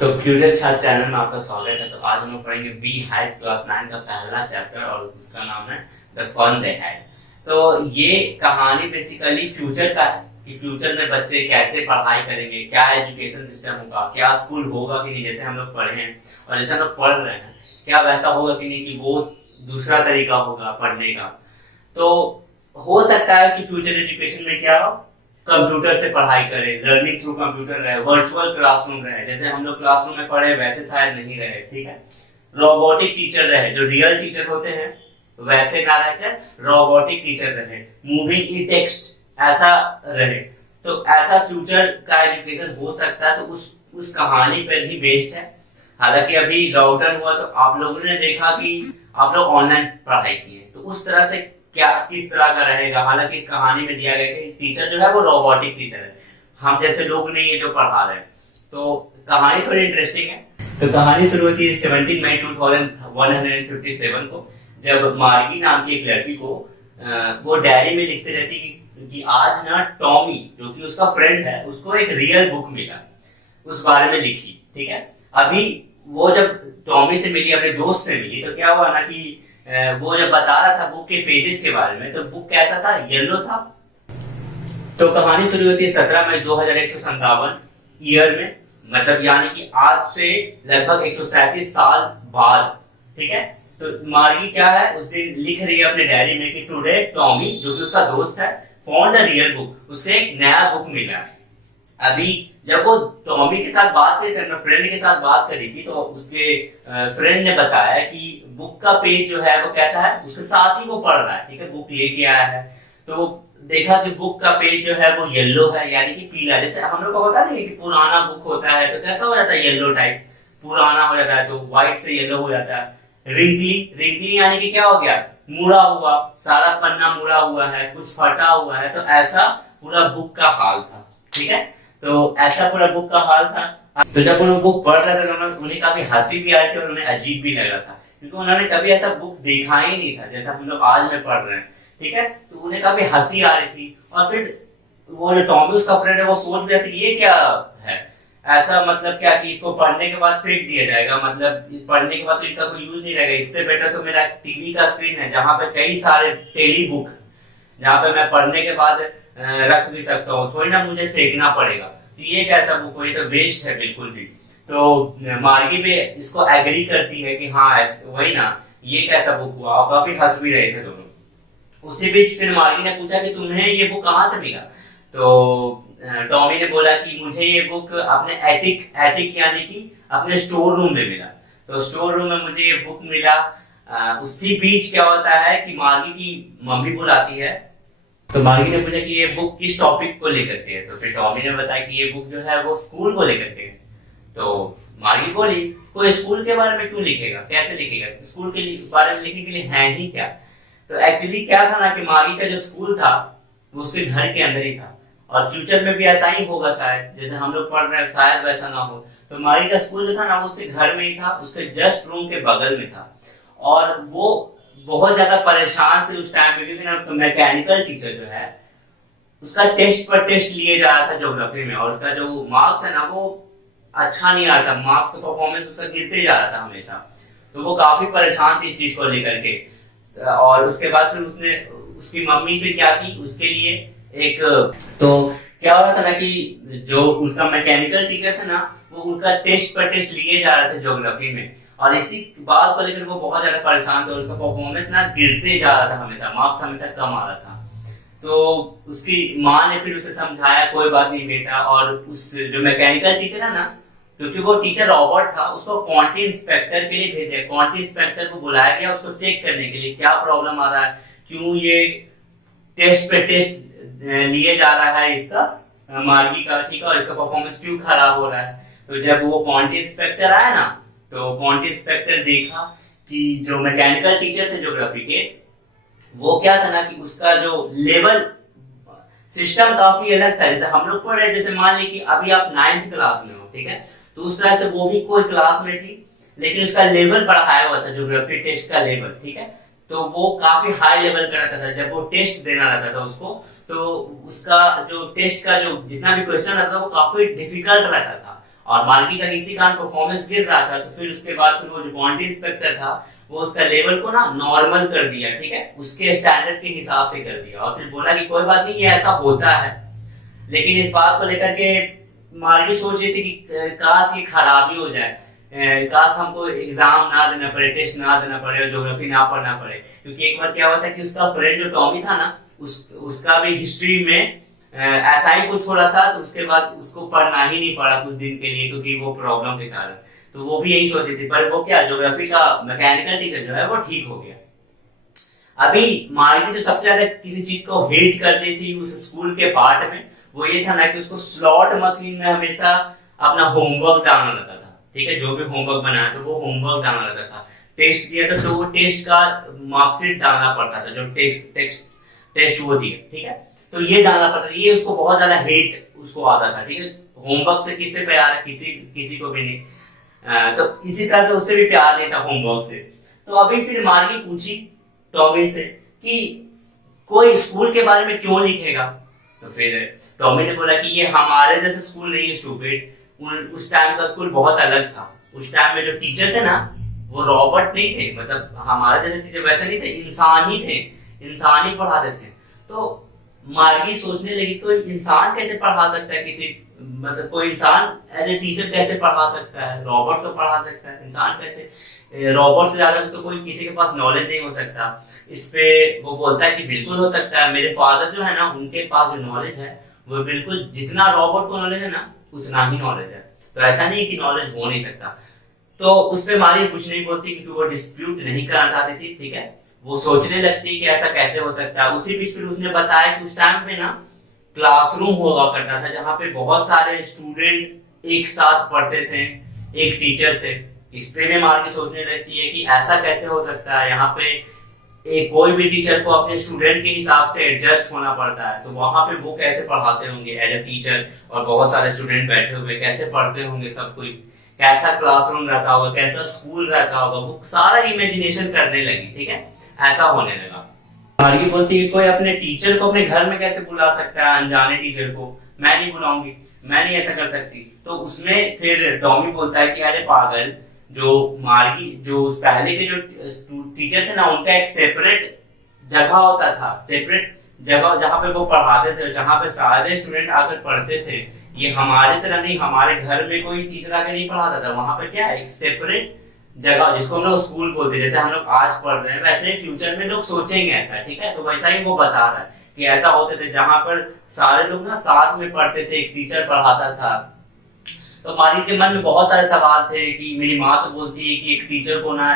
तो curious heart channel में आपका स्वागत है। तो आज हम लोग पढ़ेंगे बी हाइव क्लास 9 का पहला चैप्टर और उसका नाम है द फन दे हैड। तो ये कहानी बेसिकली फ्यूचर का है कि फ्यूचर में बच्चे कैसे पढ़ाई करेंगे, क्या एजुकेशन सिस्टम होगा, क्या स्कूल होगा कि नहीं, जैसे हम लोग पढ़े हैं और जैसे हम लोग पढ़ रहे हैं क्या वैसा होगा कि नहीं, कि वो दूसरा तरीका होगा पढ़ने का। तो हो सकता है कि फ्यूचर एजुकेशन में क्या हो, कंप्यूटर से पढ़ाई करें, लर्निंग थ्रू कंप्यूटर रहे, वर्चुअल क्लासरूम रहे, जैसे हम लोग क्लासरूम में पढ़े वैसे शायद नहीं रहे, ठीक है। रोबोटिक टीचर रहे, जो रियल टीचर होते हैं वैसे ना रहकर रोबोटिक टीचर रहे, मूविंग ई टेक्स्ट ऐसा रहे। तो ऐसा फ्यूचर का एजुकेशन हो सकता है, तो उस कहानी पर ही बेस्ड है। हालांकि अभी लॉकडाउन हुआ तो आप लोगों ने देखा कि आप लोग ऑनलाइन पढ़ाई किए, तो उस तरह से क्या किस तरह का रहेगा। हालांकि इस कहानी में दिया गया कि टीचर जो है वो रोबोटिक टीचर है, हम जैसे लोग नहीं है जो पढ़ा रहे हैं। तो कहानी थोड़ी इंटरेस्टिंग है। तो कहानी शुरू होती है 17 मई 2157 को, जब मार्गी नाम की एक लड़की को वो डायरी में लिखती रहती कि आज ना टॉमी जो कि उसका फ्रेंड है उसको एक रियल बुक मिला, उस बारे में लिखी, ठीक है। अभी वो जब टॉमी से मिली, अपने दोस्त से मिली, तो क्या हुआ ना कि वो जब बता रहा था बुक के पेजेस के बारे में, तो बुक कैसा था, येलो था। तो कहानी शुरू होती है 17 मई 2157 ईयर में, मतलब यानी कि आज से लगभग 137 साल बाद, ठीक है। तो मार्गी क्या है, उस दिन लिख रही है अपने डायरी में कि टुडे टॉमी जो कि उसका दोस्त है फाउंड अ रियल बुक, उसे एक नया बुक मिला। अभी जब वो टॉमी के साथ बात करी थी, अपने फ्रेंड के साथ बात करी थी, तो उसके फ्रेंड ने बताया कि बुक का पेज जो है वो कैसा है, उसके साथ ही वो पढ़ रहा है, ठीक है, बुक लेके आया है। तो देखा कि बुक का पेज जो है वो येलो है, यानी कि पीला, जैसे हम लोग को होता नहीं कि पुराना बुक होता है तो कैसा हो जाता है, येलो टाइप, पुराना हो जाता है तो व्हाइट से येलो हो जाता है। रिंकली, रिंकली यानी कि क्या हो गया, मुड़ा हुआ, सारा पन्ना मुड़ा हुआ है, कुछ फटा हुआ है। तो ऐसा पूरा बुक का हाल था, ठीक है। तो ऐसा पूरा बुक का हाल था। तो जब उन्होंने बुक पढ़ रहे थे तो उन्हें काफी हंसी भी आ रही थी और उन्हें अजीब भी लग रहा था, क्योंकि उन्होंने कभी ऐसा बुक देखा ही नहीं था जैसा हम लोग आज में पढ़ रहे हैं, ठीक है। तो उन्हें काफी हंसी आ रही थी। और फिर वो जो टॉमी उसका फ्रेंड है वो सोच भी रहा था ये क्या है, ऐसा मतलब क्या कि इसको पढ़ने के बाद फेंक दिया जाएगा, मतलब पढ़ने के बाद तो इसका कोई यूज नहीं रहेगा, इससे बेटर तो मेरा टीवी का स्क्रीन है जहाँ पे कई सारे टेली बुक, जहाँ पे मैं पढ़ने के बाद रख भी सकता हूँ, थोड़ी ना मुझे फेंकना पड़ेगा। तो ये कैसा बुक हो, ये तो वेस्ट है बिल्कुल भी। तो मार्गी भी इसको एग्री करती है कि हाँ वही ना, ये कैसा बुक हुआ, और काफी हंस भी रहे थे दोनों। उसी बीच फिर मार्गी ने पूछा कि तुम्हें ये बुक कहाँ से मिला। तो टॉमी ने बोला कि मुझे ये बुक अपने एटिक यानी कि अपने स्टोर रूम में मिला। तो स्टोर रूम में मुझे ये बुक मिला। उसी बीच क्या होता है कि मार्गी की मम्मी बुलाती है। तो मार्गी ने पूछा कि ये बुक किस टॉपिक को लेकर के है। तो फिर टॉमी ने बताया कि ये बुक जो है वो स्कूल को लेकर के है। तो मार्गी बोली कोई स्कूल के बारे में क्यों लिखेगा, कैसे लिखेगा, स्कूल के बारे में लिखने के लिए है ही क्या। तो एक्चुअली क्या था ना कि मार्गी का जो स्कूल था वो उसके घर के अंदर ही था, और फ्यूचर में भी ऐसा ही होगा शायद, जैसे हम लोग पढ़ रहे हैं शायद वैसा ना हो। तो मार्गी का स्कूल जो था ना वो उसके घर में ही था, उसके जस्ट रूम के बगल में था। और वो बहुत ज्यादा परेशान थे उस टाइम पे, क्योंकि ना उसका मैकेनिकल टीचर जो है उसका टेस्ट पर टेस्ट लिए जा रहा था ज्योग्राफी में, और उसका जो मार्क्स है ना वो अच्छा नहीं आता, मार्क्स का परफॉर्मेंस उसका गिरते जा रहा था हमेशा। तो वो काफी परेशान थी इस चीज को लेकर के। और उसके बाद फिर उसने, उसकी मम्मी फिर क्या की उसके लिए एक, तो क्या हो रहा था ना कि जो उसका मैकेनिकल टीचर था ना वो उनका टेस्ट पर टेस्ट लिए जा रहे थे ज्योग्राफी में, और इसी बात को लेकर वो बहुत ज्यादा परेशान थे और उसका परफॉर्मेंस ना गिरते जा रहा था हमेशा, मार्क्स हमेशा कम आ रहा था। तो उसकी माँ ने फिर उसे समझाया कोई बात नहीं बेटा, और उस जो मैकेनिकल टीचर है ना, क्योंकि वो टीचर रॉबर्ट था, उसको क्वांटिटी इंस्पेक्टर के लिए भेज दिया। क्वांटिटी इंस्पेक्टर को बुलाया गया उसको चेक करने के लिए क्या प्रॉब्लम आ रहा है, क्यों ये टेस्ट पे टेस्ट लिए जा रहा है इसका मार्गी का, ठीक है, और इसका परफॉर्मेंस क्यों खराब हो रहा है। तो जब वो क्वांटिटी इंस्पेक्टर आया ना, तो क्वांटिटी इंस्पेक्टर देखा कि जो मैकेनिकल टीचर थे ज्योग्राफी के, वो क्या था ना कि उसका जो लेवल सिस्टम काफी अलग था। जैसे हम लोग पढ़ रहे, जैसे मान ली कि अभी आप 9th क्लास में हो, ठीक है, तो उस तरह से वो भी कोई क्लास में थी, लेकिन उसका लेवल बढ़ाया हुआ था ज्योग्राफी टेस्ट का लेवल, ठीक है। तो वो काफी हाई लेवल का रहता था। जब वो टेस्ट देना रहता था उसको, तो उसका जो टेस्ट का जो जितना भी क्वेश्चन रहता था वो काफी डिफिकल्ट रहता था, और मार्गी का इसी कारण परफॉर्मेंस गिर रहा था। तो फिर उसके बाद फिर वो जो क्वालिटी इंस्पेक्टर था वो उसका लेवल को ना नॉर्मल कर दिया, ठीक है, उसके स्टैंडर्ड के हिसाब से कर दिया, और फिर बोला कि कोई बात नहीं, ये ऐसा होता है। लेकिन इस बात को लेकर के मार्गी सोच रही थी कि काश ये खराबी हो जाए, काश हमको एग्जाम ना देना पड़े, टेस्ट ना देना पड़े, और ज्योग्राफी ना पढ़ना पड़े। क्योंकि एक बार क्या हुआ था कि उसका फ्रेंड जो टॉमी था ना, उसका भी हिस्ट्री में ऐसा ही कुछ हो रहा था, तो उसके बाद उसको पढ़ना ही नहीं पड़ा कुछ दिन के लिए, क्योंकि वो प्रॉब्लम के कारण। तो वो भी यही सोची थी, पर वो क्या, ज्योग्राफी का मैकेनिकल टीचर जो है वो ठीक हो गया। अभी मार्गी जो सबसे ज्यादा किसी चीज को हेट करती थी उस स्कूल के पार्ट में, वो ये था ना कि उसको स्लॉट मशीन में हमेशा अपना होमवर्क डालना रहता था, ठीक है, जो भी होमवर्क बनाया तो वो होमवर्क डालना रहता था। टेस्ट दिया था तो वो टेस्ट का मार्कशीट डालना पड़ता था, जो टेस्ट वो दिया, ठीक है, तो ये डालना पड़ता था। ये उसको बहुत ज्यादा हेट उसको आता था, ठीक है। होमवर्क से किससे प्यार है, किसी को भी नहीं। तो इसी तरह से उससे भी प्यार नहीं था होमवर्क से। तो अभी फिर मार्गी पूछी टॉमी से कि कोई स्कूल के बारे में क्यों लिखेगा। तो फिर टॉमी ने बोला कि ये हमारे जैसे स्कूल नहीं है स्टूपिड, उस टाइम का स्कूल बहुत अलग था। उस टाइम में जो टीचर थे ना वो रॉबर्ट नहीं थे, मतलब हमारे जैसे टीचर वैसे नहीं थे, इंसान ही थे, इंसान ही पढ़ाते थे। तो मार्गी सोचने लगी कोई इंसान कैसे पढ़ा सकता है किसी, मतलब कोई इंसान एज ए टीचर कैसे पढ़ा सकता है, रॉबर्ट तो पढ़ा सकता है, इंसान कैसे, रॉबर्ट से ज्यादा तो कोई किसी के पास नॉलेज नहीं हो सकता। इस पे वो बोलता है कि बिल्कुल हो सकता है, मेरे फादर जो है ना उनके पास जो नॉलेज है वो बिल्कुल जितना रॉबर्ट को नॉलेज है ना उतना ही नॉलेज है, तो ऐसा नहीं कि नॉलेज हो नहीं सकता। तो उस पे मार्गी कुछ नहीं बोलती क्योंकि वो डिस्प्यूट नहीं करना चाहती थी, ठीक है, वो सोचने लगती कि ऐसा कैसे हो सकता है। उसी बीच फिर उसने बताया कि उस टाइम पे ना क्लासरूम हुआ करता था जहाँ पे बहुत सारे स्टूडेंट एक साथ पढ़ते थे एक टीचर से। इस पे भी मार्गी सोचने लगती है कि ऐसा कैसे हो सकता है, यहाँ पे एक कोई भी टीचर को अपने स्टूडेंट के हिसाब से एडजस्ट होना पड़ता है, तो वहां पे वो कैसे पढ़ाते होंगे एज अ टीचर, और बहुत सारे स्टूडेंट बैठे हुए कैसे पढ़ते होंगे, सब कोई कैसा क्लासरूम रहता होगा, कैसा स्कूल रहता होगा, वो सारा इमेजिनेशन करने लगी, ठीक है, ऐसा होने लगा। मार्गी बोलती है कोई अपने टीचर को अपने घर में कैसे बुला सकता है, अनजाने टीचर को, मैं नहीं बुलाऊंगी, मैं नहीं ऐसा कर सकती। तो उसमें फिर टॉमी बोलता है कि अरे पागल, जो मार्गी जो पहले के जो टीचर थे ना उनका एक सेपरेट जगह होता था, सेपरेट जगह जहाँ पे वो पढ़ाते थे, जहाँ पे सारे स्टूडेंट आकर पढ़ते थे। ये हमारे तरह नहीं, हमारे घर में कोई टीचर आकर नहीं पढ़ाता था, वहां पे क्या एक सेपरेट जगह जिसको हम लोग स्कूल बोलते हैं, जैसे हम लोग आज पढ़ रहे हैं वैसे फ्यूचर में लोग सोचेंगे ऐसा, ठीक है। तो वैसा ही वो बता रहा है कि ऐसा होते थे जहां पर सारे लोग ना साथ में पढ़ते थे, एक टीचर पढ़ाता था। तो मार्गी के मन में बहुत सारे सवाल थे कि मेरी माँ तो बोलती है कि एक टीचर को ना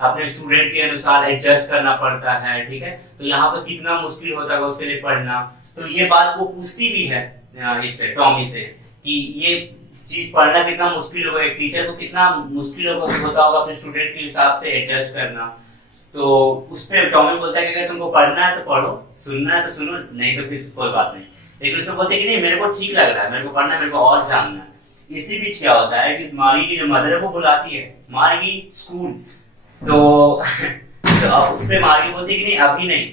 अपने स्टूडेंट के अनुसार एडजस्ट करना पड़ता है, ठीक है, तो यहाँ पर कितना मुश्किल होता है उसके लिए पढ़ना। तो ये बात वो पूछती भी है इससे, टॉमी से, कि ये चीज पढ़ना कितना मुश्किल होगा, एक टीचर को कितना मुश्किल होता होगा अपने स्टूडेंट के हिसाब से एडजस्ट करना। तो उस पे टॉमी बोलता है कि अगर तुमको पढ़ना है तो पढ़ो, सुनना है तो सुनो, नहीं तो फिर कोई बात नहीं। लेकिन उसमें बोलते कि नहीं मेरे को ठीक लग रहा है, मेरे को पढ़ना है, मेरे को और जानना है। इसी बीच क्या होता है कि मार्गी की जो मदर है वो बुलाती है मार्गी स्कूल, तो उस पे मार्गी बोलती है कि नहीं अभी नहीं।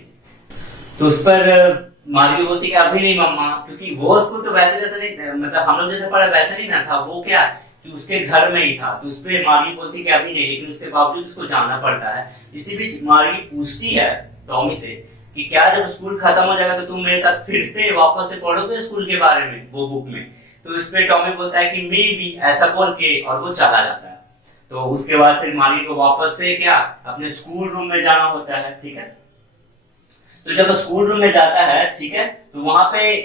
तो उस पर मार्गी बोलती है कि अभी नहीं मम्मा, क्योंकि वो स्कूल तो वैसे जैसा नहीं, मतलब हम लोग जैसे पढ़ा वैसा नहीं ना था, वो क्या कि उसके घर में ही था। तो उस पे मार्गी बोलती कि अभी नहीं, लेकिन उसके बावजूद उसको जाना पड़ता है। इसी बीच मार्गी पूछती है टॉमी से कि क्या जब स्कूल खत्म हो जाएगा तो तुम मेरे साथ फिर से वापस से पढ़ोगे स्कूल के बारे में वो बुक में। तो इस पे टॉमी बोलता है कि मे बी, ऐसा बोल के और वो चला जाता है। तो उसके बाद फिर मार्गी को वापस से क्या अपने स्कूल रूम में जाना होता है, ठीक है। तो जब स्कूल रूम में जाता है, ठीक है, तो वहां पे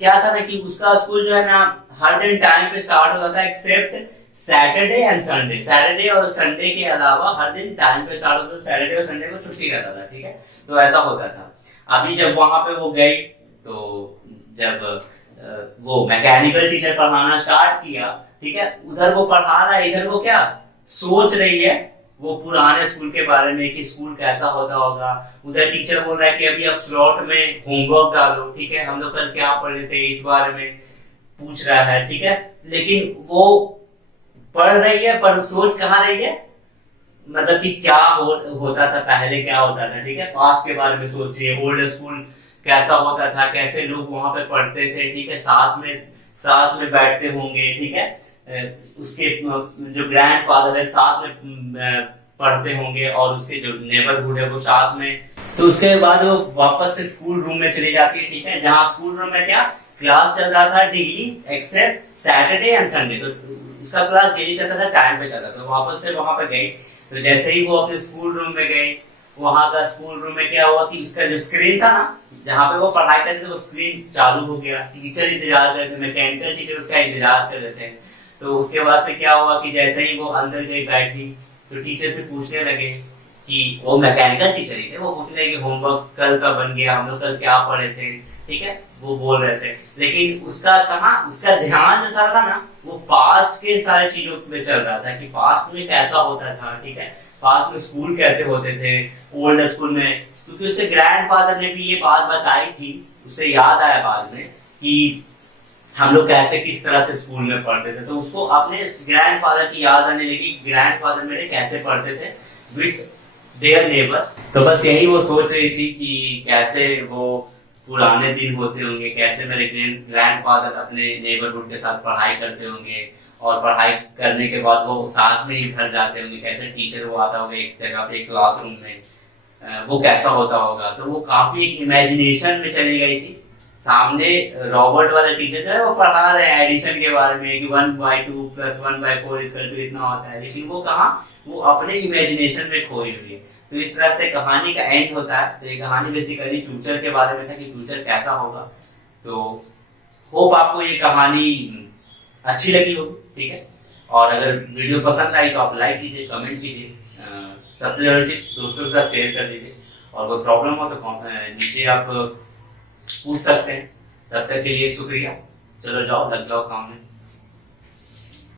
क्या था ना कि उसका स्कूल जो है ना हर दिन टाइम पे स्टार्ट होता था except Saturday and Sunday, Saturday और संडे के अलावा हर दिन टाइम पे स्टार्ट होता था, सैटरडे और संडे को छुट्टी रहता था, ठीक है। तो ऐसा होता था। अभी जब वहां पे वो गई, तो जब वो मैकेनिकल टीचर पढ़ाना स्टार्ट किया, ठीक है, उधर वो पढ़ा रहा है, इधर वो क्या सोच रही है वो पुराने स्कूल के बारे में कि स्कूल कैसा होता होगा। उधर टीचर बोल रहा है कि अभी आप स्लॉट में होमवर्क डालो, ठीक है, हम लोग कल क्या पढ़े थे इस बारे में पूछ रहा है, ठीक है। लेकिन वो पढ़ रही है पर सोच कहाँ रही है, मतलब कि क्या होता था पहले, क्या होता था, ठीक है, पास्ट के बारे में सोच रही है, ओल्ड स्कूल कैसा होता था, कैसे लोग वहां पे पढ़ते थे, ठीक है, साथ में बैठते होंगे, ठीक है, उसके जो ग्रैंडफादर है साथ में पढ़ते होंगे और उसके जो नेबरहुड है वो साथ में। तो उसके बाद वो वापस से स्कूल रूम में चली जाती है, ठीक है, जहाँ स्कूल रूम में क्या क्लास चल रहा था daily except Saturday and Sunday. तो उसका क्लास डेली चलता था, टाइम पे चलता था। तो वापस से वहां पे गई, तो जैसे ही वो अपने स्कूल रूम में गई, वहां का स्कूल रूम में क्या हुआ कि इसका जो स्क्रीन था ना जहाँ पे वो पढ़ाई करते थे वो स्क्रीन चालू हो गया। टीचर इंतजार कर रहे थे, मैकेनिकल टीचर उसका इंतजार कर रहे थे। तो उसके बाद फिर क्या हुआ कि जैसे ही वो अंदर गई बैठी तो टीचर फिर पूछने लगे कि वो मैकेनिकल टीचर ही थे, वो पूछने लगे होमवर्क कल का बन गया, हम लोग कल क्या पढ़े थे, ठीक है, वो बोल रहे थे। लेकिन उसका कहा उसका ध्यान जो सारा था ना वो पास्ट के सारे चीजों में चल रहा था कि पास्ट में कैसा होता था, ठीक है, पास्ट में स्कूल कैसे होते थे ओल्ड स्कूल में। क्योंकि उसके ग्रैंडफादर ने भी ये बात बताई थी, उसे याद आया बाद में कि हम लोग कैसे किस तरह से स्कूल में पढ़ते थे। तो उसको अपने ग्रैंडफादर की याद आने लगी, ग्रैंडफादर मेरे कैसे पढ़ते थे विद देयर नेबर्स। तो बस यही वो सोच रही थी कि कैसे वो पुराने दिन होते होंगे, कैसे मेरे ग्रैंडफादर अपने नेबरहुड के साथ पढ़ाई करते होंगे और पढ़ाई करने के बाद वो साथ में ही घर जाते होंगे, कैसे टीचर वो आता होगा एक जगह पे क्लासरूम में, वो कैसा होता होगा। तो वो काफी एक इमेजिनेशन में चली गई थी। सामने रॉबर्ट वाला टीचर जो है वो पढ़ा रहे हैं एडिशन के बारे में कि 1/2 + 1/4 इतना होता है, लेकिन वो कहा वो अपने इमेजिनेशन में खोई हुई है। तो इस तरह से कहानी का एंड होता है। तो ये कहानी बेसिकली फ्यूचर के बारे में था कि फ्यूचर कैसा होगा। तो होप आपको ये कहानी अच्छी लगी होगी, ठीक है। और अगर वीडियो पसंद आई तो आप लाइक कीजिए, कमेंट कीजिए, सबसे जरूरी चीज दोस्तों के साथ शेयर कर दीजिए। और कोई प्रॉब्लम हो तो नीचे आप पूछ सकते हैं। तब तक के लिए शुक्रिया। चलो जाओ, लग जाओ काम में।